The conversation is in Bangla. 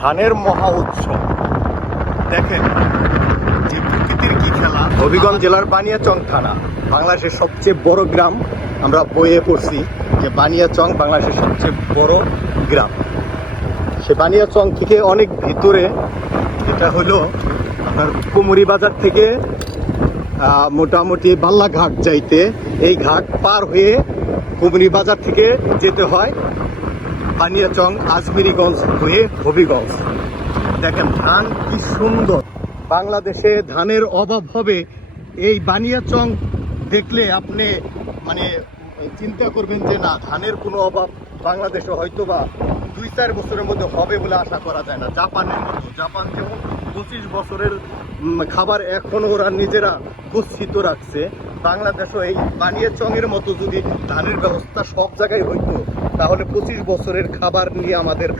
ধানের মহা উৎসব। দেখেন যে প্রকৃতির কি খেলা। হবিগঞ্জ জেলার বানিয়াচং থানা, বাংলাদেশের সবচেয়ে বড় গ্রাম। আমরা বইয়ে পড়ছি যে বানিয়াচং বাংলাদেশের সবচেয়ে বড় গ্রাম। সে বানিয়াচং থেকে অনেক ভিতরে, এটা হলো আপনার কুমুরি বাজার থেকে মোটামুটি বাল্লাঘাট যাইতে এই ঘাট পার হয়ে কুমুরি বাজার থেকে যেতে হয় বানিয়াচং আজমিরিগঞ্জ হয়ে হবিগঞ্জ। দেখেন ধান কি সুন্দর। বাংলাদেশে ধানের অভাব হবে এই বানিয়াচং দেখলে আপনি মানে চিন্তা করবেন যে না, ধানের কোনো অভাব বাংলাদেশে হয়তো বা 2-4 বছরের মধ্যে হবে বলে আশা করা যায় না। জাপানের মতো, জাপান যেমন 25 বছরের খাবার এখনো ওরা নিজেরা গচ্ছিত রাখছে, বাংলাদেশও এই বানিয়াচংয়ের মতো যদি ধানের ব্যবস্থা সব জায়গায় হইতো তাহলে 25 বছরের খাবার নিয়ে আমাদের